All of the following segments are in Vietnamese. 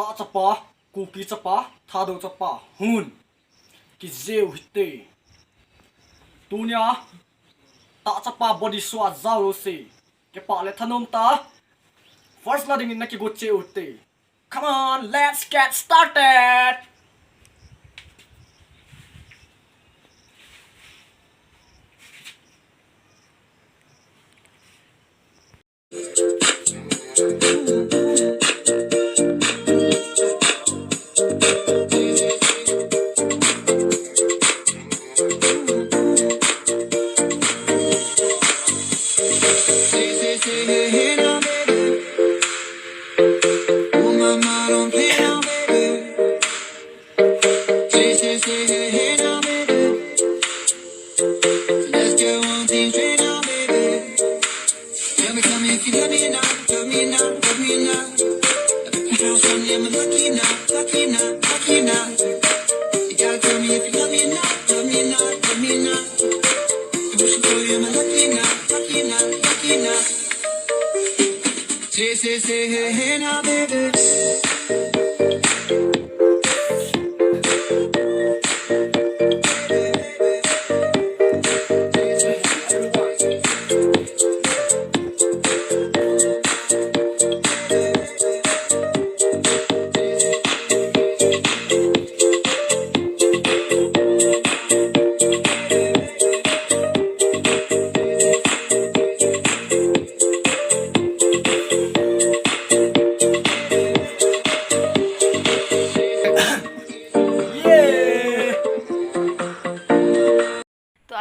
ta chapa ku ki chapa tha do chapa hun ki zeu hite tunya ta chapa body swat zao se ke pa le thanom ta first loading in na ki go che utte come on let's get started. Hey now, baby.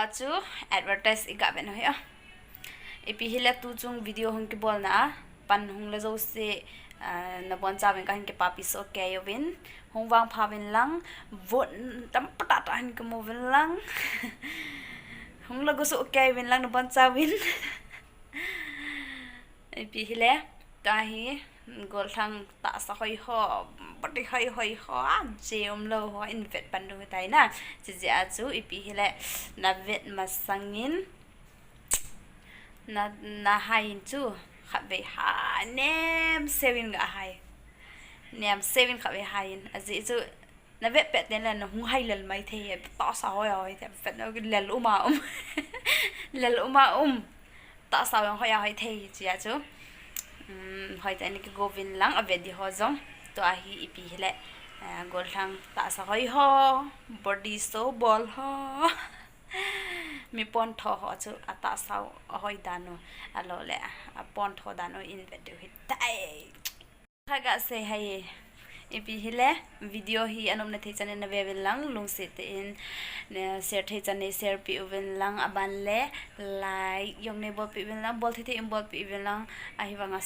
Chu advertise ika ben hoya epi hila tu chung video hong ki bol na pan hong la zo se na bon cha ben ka hin ke papi so ke yo win hong wang pha ben lang vot tam pata ta hin ke mo ben lang hong la go so ke ben lang na bon cha win epi hile ta hi gol thang ta sa hoi ho bati hoi ho jeom lo ho in vet pan du tai na chi ja chu ipi hile na vet masangin na hain chu khabe ha nem sevin ga hai nem sevin khabe hain azi chu na vet pet den la na hu hai lal mai the ta sa hoi the vet no lal uma ta sa hoi hoi the chi ja chu hoi ta ni go vin lang a vet di ho zong to a hi ipi hile gol thang ta sa hoi ho body so ball ho mi pon tho ho chu ata sau hoi dano alo le a pon tho dano in vet du hit tai khaga se hai ipi hile video hi anom na thei chane na ve lang lung se te in share thei chane share pi uven lang aban le like yong ne bol pi uven lang bol thei im bol pi uven lang a hi wanga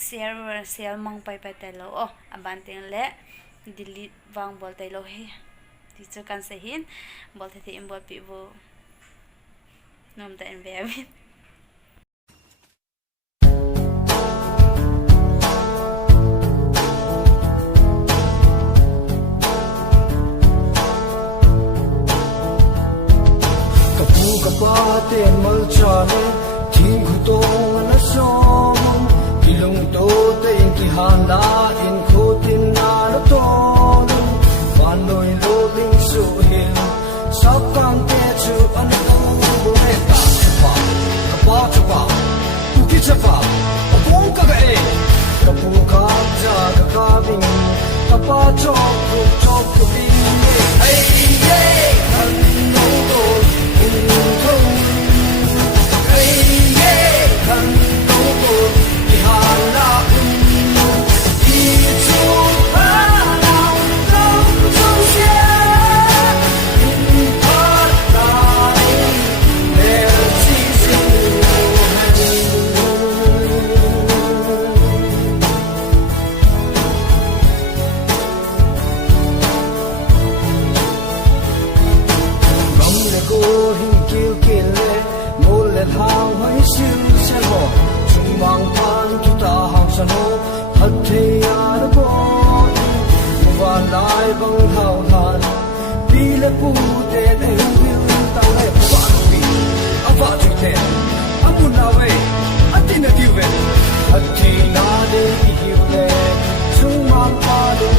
share mang pai te lo o aban teng le delete wang bol te lo he ti chu kan se hin bol thei im bol pi bo nom ta en ve avin Ten mal chane tin khutong na som kilong to te in ki handa in khutin na lo ton panoi lo ling su hin sakang te chu an to bo he ta chapa ki chapa apong ka ga e kapu ka ja ka bing tapa chok ku bi hey hey an no to in thong Atina de hiule, sumang padu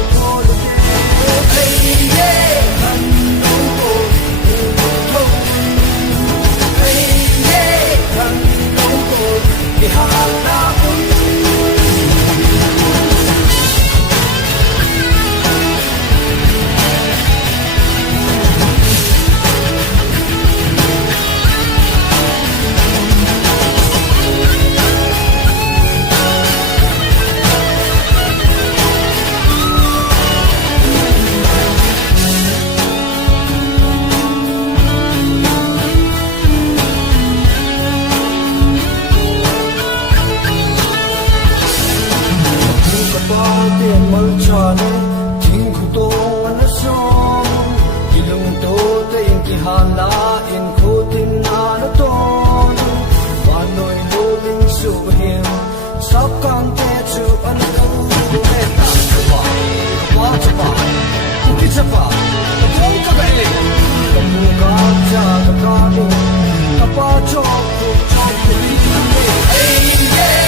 chapa kung ka ba e kamu ka ja ka ni ka pa chok chok ni hey yeah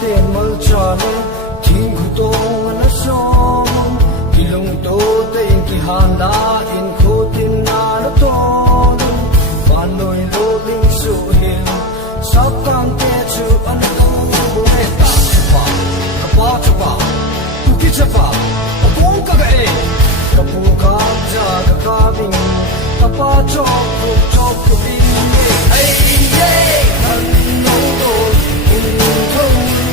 tiền mơ tròn thiên khu tông nó sông kỳ lồng tô tên kỳ hàn đá in khu tin na nó to và nồi lô linh su hiền sắp càng kê chu ăn tu bố mẹ ta chapa kapa chapa kuki chapa opong ka ga e kapu ka ja ka bing kapa chop chop kuki hey yeah han no to in thong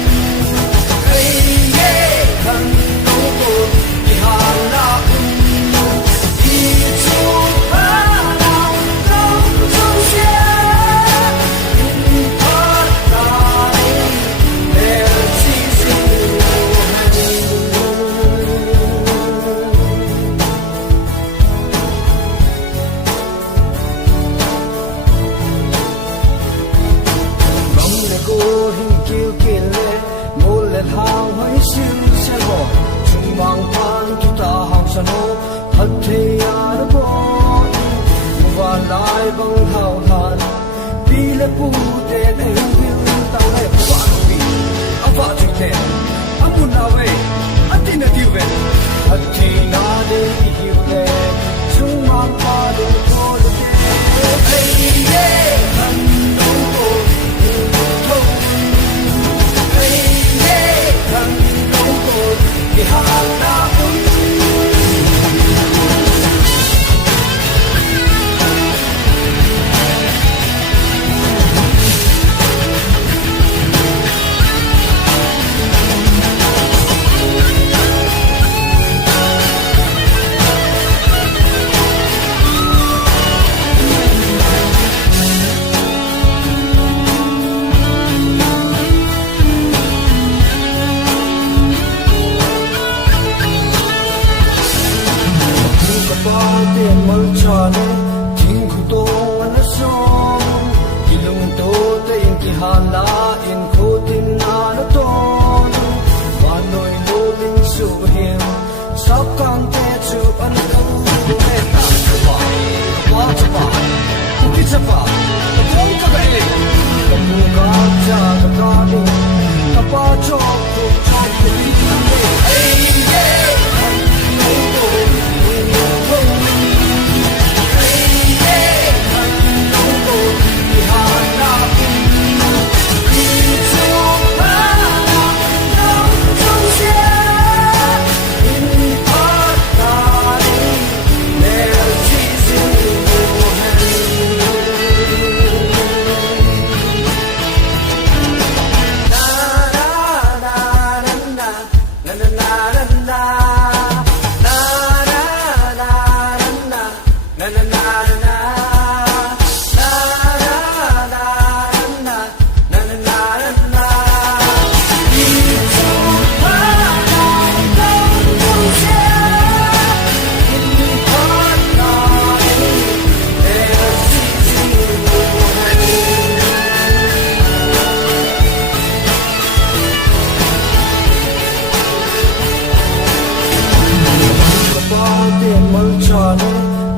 tiền mơ tròn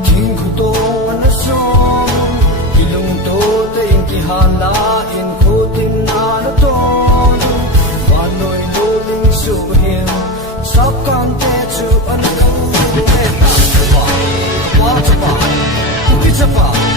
thiên khu tô chapa